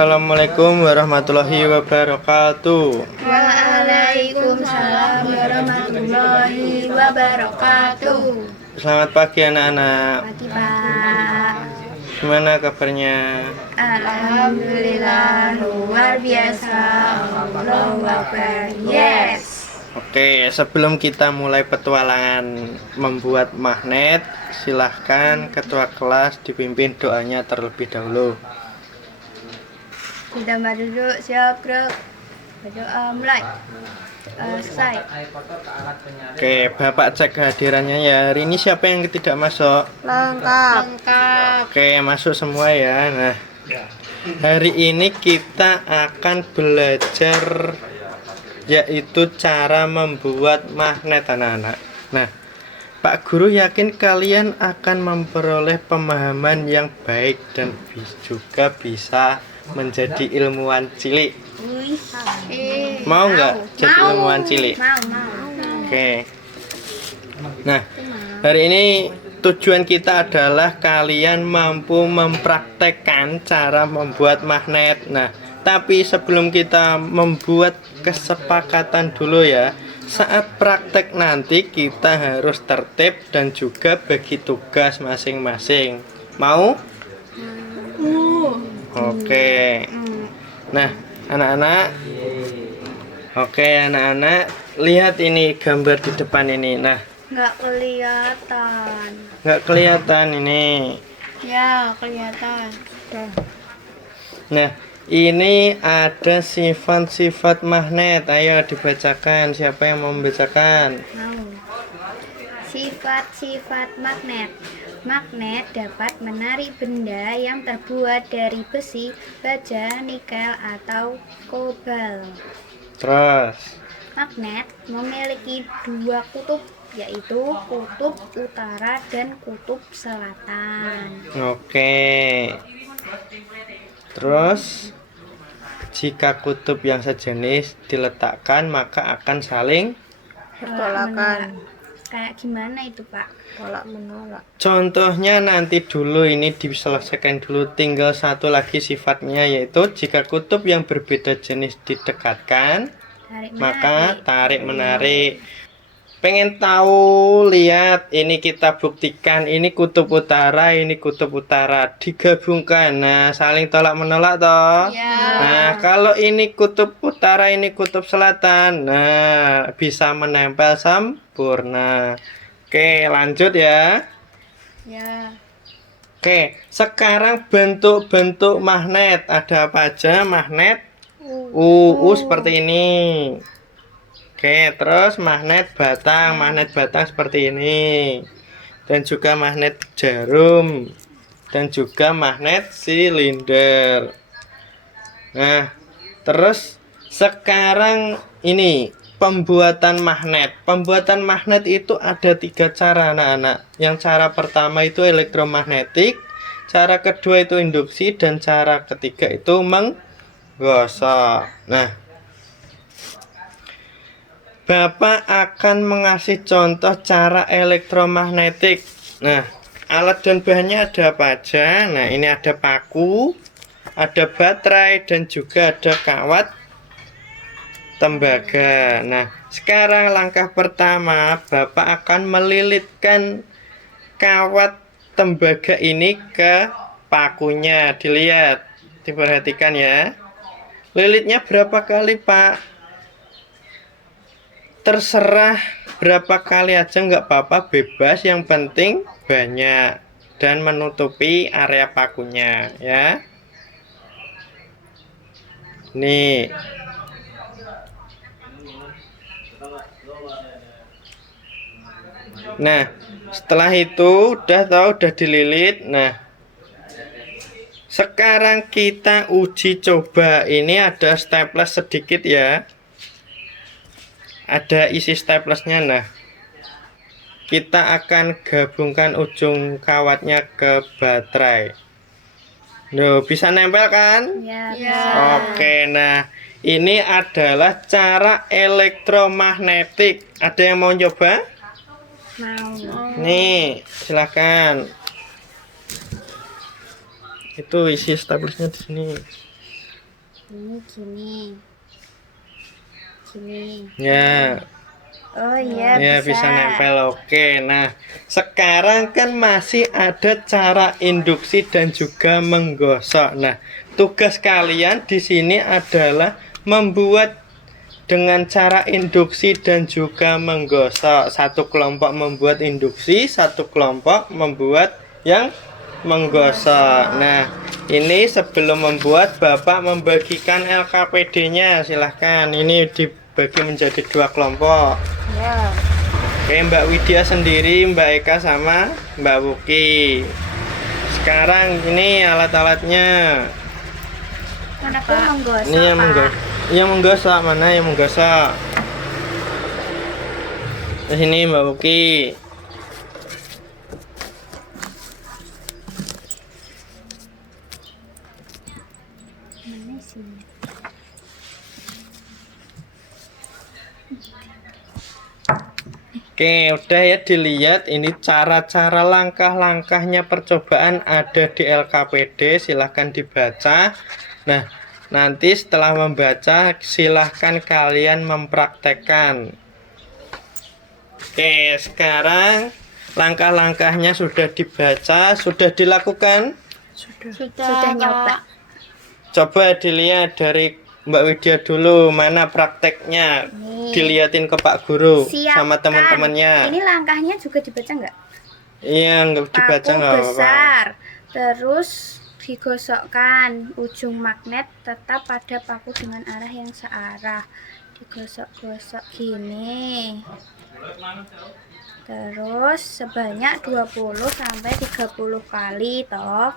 Assalamualaikum warahmatullahi wabarakatuh. Waalaikumsalam warahmatullahi wabarakatuh. Selamat pagi anak-anak. Pagi Pak. Gimana kabarnya? Alhamdulillah luar biasa. Allahu Akbar. Yes. Oke, sebelum kita mulai petualangan membuat magnet, silahkan ketua kelas dipimpin doanya terlebih dahulu. Kita duduk, siap gerak. Berdoa mulai. Selesai. Oke, Bapak cek kehadirannya ya. Hari ini siapa yang tidak masuk? Lengkap. Oke, masuk semua ya. Nah, hari ini kita akan belajar yaitu cara membuat magnet anak-anak. Nah, Pak Guru yakin kalian akan memperoleh pemahaman yang baik dan juga bisa menjadi ilmuwan cilik. Mau nggak jadi ilmuwan cilik? Mau. Oke. Nah, hari ini tujuan kita adalah kalian mampu mempraktekkan cara membuat magnet. Nah, tapi sebelum kita membuat kesepakatan dulu ya. Saat praktek nanti kita harus tertib dan juga bagi tugas masing-masing. Mau? Oke. Nah, anak-anak. Oke, anak-anak, lihat ini gambar di depan ini. Nah, Nggak kelihatan. nggak kelihatan ini. Ya, kelihatan. Nah, ini ada sifat-sifat magnet. Ayo dibacakan. Siapa yang mau membacakan? Mau. Sifat-sifat magnet. Magnet dapat menarik benda yang terbuat dari besi, baja, nikel, atau kobalt. Terus. Magnet memiliki dua kutub, yaitu kutub utara dan kutub selatan. Oke. Terus, jika kutub yang sejenis diletakkan maka akan saling Bertolakan. Kayak gimana itu, Pak? Tolak menolak. contohnya nanti dulu ini diselesaikan dulu, tinggal satu lagi sifatnya yaitu jika kutub yang berbeda jenis didekatkan maka tarik menarik. Pengen tahu, lihat ini kita buktikan, ini kutub utara, ini kutub utara digabungkan, nah saling tolak menolak toh. Nah kalau ini kutub utara, ini kutub selatan, nah bisa menempel sempurna. Oke, lanjut ya. Ya. Oke, sekarang bentuk-bentuk magnet ada apa aja? Magnet seperti ini. Oke, terus magnet batang seperti ini. Dan juga magnet jarum. Dan juga magnet silinder. Nah, terus sekarang ini pembuatan magnet. Pembuatan magnet itu ada 3 cara anak-anak. Yang cara pertama itu elektromagnetik, cara kedua itu induksi, dan cara ketiga itu menggosok. Nah, Bapak akan mengasih contoh cara elektromagnetik. Nah, alat dan bahannya ada apa aja? Nah, ini ada paku, ada baterai, dan juga ada kawat tembaga. Nah, sekarang langkah pertama, Bapak akan melilitkan kawat tembaga ini ke pakunya. Dilihat, diperhatikan ya. Lilitnya berapa kali, Pak? Terserah berapa kali aja nggak apa-apa, bebas, yang penting banyak dan menutupi area pakunya ya. Nih. Nah, setelah itu udah dililit. Nah, sekarang kita uji coba. Ini ada staples sedikit ya. Ada isi staplesnya. Nah, kita akan gabungkan ujung kawatnya ke baterai. Loh, bisa nempel kan? Ya. Oke, nah ini adalah cara elektromagnetik. Ada yang mau coba? Mau. Nih, silakan. Itu isi staplesnya di sini. Ini gini. Ya. Oh iya, Ya, bisa nempel. Oke. Nah, sekarang kan masih ada cara induksi dan juga menggosok. Nah, tugas kalian di sini adalah membuat dengan cara induksi dan juga menggosok. Satu kelompok membuat induksi, satu kelompok membuat yang menggosok. Nah, ini sebelum membuat, Bapak membagikan LKPD-nya. Silahkan. Ini dibagi menjadi 2 kelompok. Ya. Oke, Mbak Widya sendiri, Mbak Eka sama Mbak Wuki. Sekarang ini alat-alatnya. Mana aku menggosok, Ini yang menggosok. Yang menggosok mana yang menggosok? Di sini Mbak Wuki. Mana sih? Oke, udah ya dilihat ini cara-cara langkah-langkahnya percobaan ada di LKPD, silahkan dibaca. Nah, nanti setelah membaca silahkan kalian mempraktekkan. Oke, sekarang langkah-langkahnya sudah dibaca, sudah dilakukan. Sudah nyoba. Coba dilihat dari Mbak Widya dulu, mana prakteknya. Nih. Dilihatin ke Pak Guru Siapkan. sama teman-temannya. Ini langkahnya juga dibaca nggak? Iya, nggak dibaca Paku nggak apa-apa. besar, terus digosokkan. Ujung magnet tetap pada paku dengan arah yang searah. Digosok-gosok gini. Terus sebanyak 20 sampai 30 kali toh.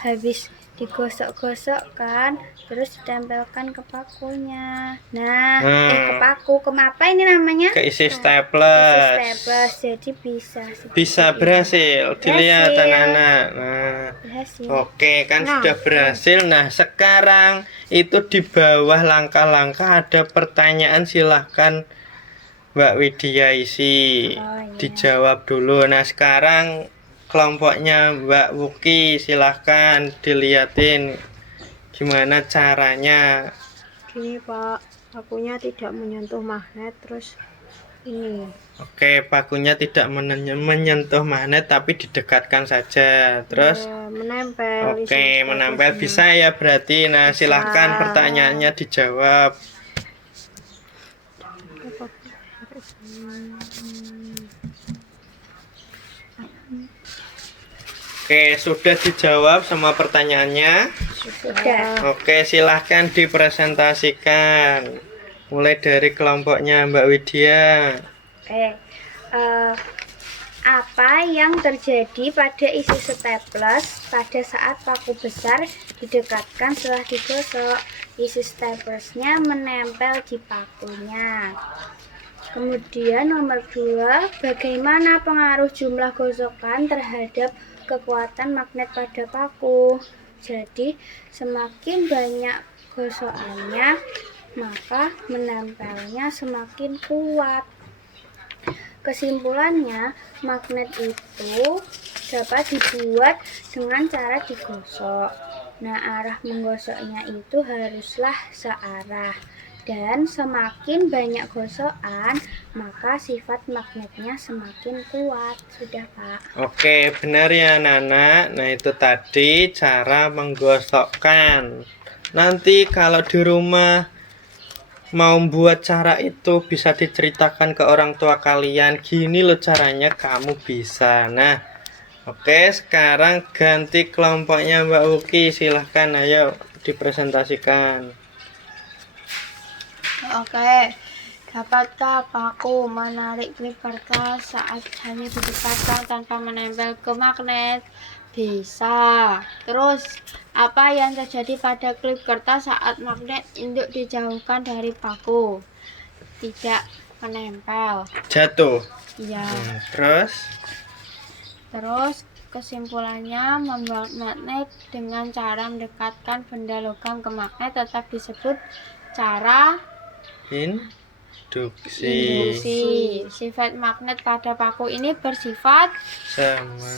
Habis digosok-gosokkan, terus ditempelkan ke pakunya. Nah, ke paku, ke apa ini namanya? Keisi Isi staples. staples, jadi bisa Bisa berhasil, dilihat Berhasil. anak-anak. Nah, berhasil. oke kan sudah berhasil. Nah, sekarang itu di bawah langkah-langkah ada pertanyaan, silahkan Mbak Widya isi. Oh, iya. Dijawab dulu. Nah, sekarang kelompoknya Mbak Wuki, silahkan dilihatin gimana caranya. Gini Pak, pakunya tidak menyentuh magnet, terus ini Oke, pakunya tidak menyentuh magnet tapi didekatkan saja. Terus menempel. oke, isi menempel staplesnya. bisa ya berarti. Nah, silahkan pertanyaannya dijawab. Oke, sudah dijawab semua pertanyaannya. Sudah. Oke, silahkan dipresentasikan. Mulai dari kelompoknya Mbak Widya. Apa yang terjadi pada isi staples pada saat paku besar didekatkan setelah digosok? Isi staplesnya menempel di pakunya. Kemudian nomor 2, bagaimana pengaruh jumlah gosokan terhadap kekuatan magnet pada paku? Jadi semakin banyak gosokannya, maka menempelnya semakin kuat. Kesimpulannya, magnet itu dapat dibuat dengan cara digosok. Nah, arah menggosoknya itu haruslah searah. Dan semakin banyak gosokan, maka sifat magnetnya semakin kuat. Sudah, Pak. Oke, benar ya Nana. Nah, itu tadi cara menggosokkan. Nanti kalau di rumah mau buat cara itu bisa diceritakan ke orang tua kalian. Gini loh caranya, kamu bisa. Nah, oke, sekarang ganti kelompoknya Mbak Wuki. Silahkan, ayo dipresentasikan. Oke, dapatkah paku menarik klip kertas saat hanya didekatkan tanpa menempel ke magnet? Bisa. Terus, apa yang terjadi pada klip kertas saat magnet induk dijauhkan dari paku? Tidak menempel. Jatuh. Ya. Terus Kesimpulannya, membuat magnet dengan cara mendekatkan benda logam ke magnet tetap disebut cara induksi. Sifat magnet pada paku ini bersifat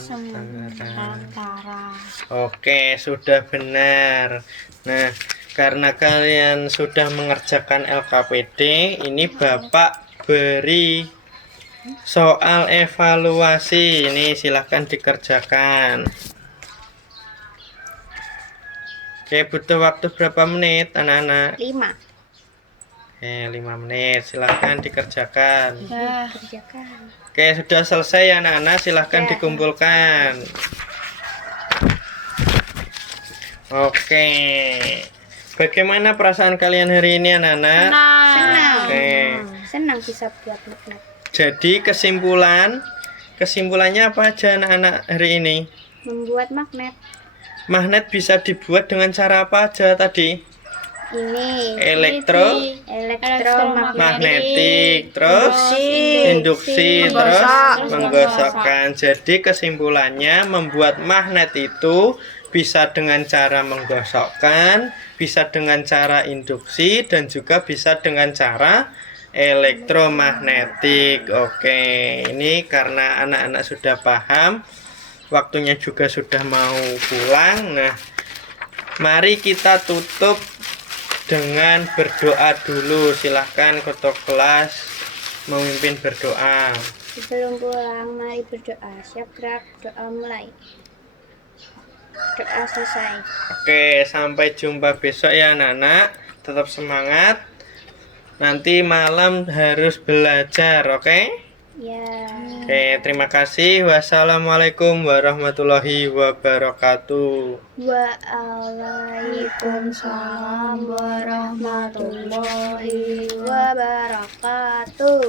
sementara. Oke, sudah benar. Nah, Karena kalian sudah mengerjakan LKPD, ini Bapak beri soal evaluasi. Ini silahkan dikerjakan. Oke, butuh waktu berapa menit anak-anak? 5. 5 menit, silahkan dikerjakan. Ya. Kerjakan. Oke, sudah selesai ya anak-anak, silahkan Ya. dikumpulkan. Oke, bagaimana perasaan kalian hari ini anak-anak? Senang. Oke, Senang bisa buat magnet. jadi kesimpulannya apa aja anak-anak hari ini? Membuat magnet. Magnet bisa dibuat dengan cara apa aja tadi? Ini Elektromagnetik, terus induksi, terus menggosokkan. Jadi kesimpulannya membuat magnet itu bisa dengan cara menggosokkan, bisa dengan cara induksi, dan juga bisa dengan cara elektromagnetik. Oke, ini karena anak-anak sudah paham, waktunya juga sudah mau pulang. Nah, mari kita tutup dengan berdoa dulu. Silahkan ketua kelas memimpin berdoa. Sebelum pulang, mari berdoa. Siap gerak, doa mulai. Doa selesai. Oke, sampai jumpa besok ya anak-anak. Tetap semangat. Nanti malam harus belajar, oke? Ya. Oke, terima kasih. Wassalamualaikum warahmatullahi wabarakatuh. Waalaikumsalam warahmatullahi wabarakatuh.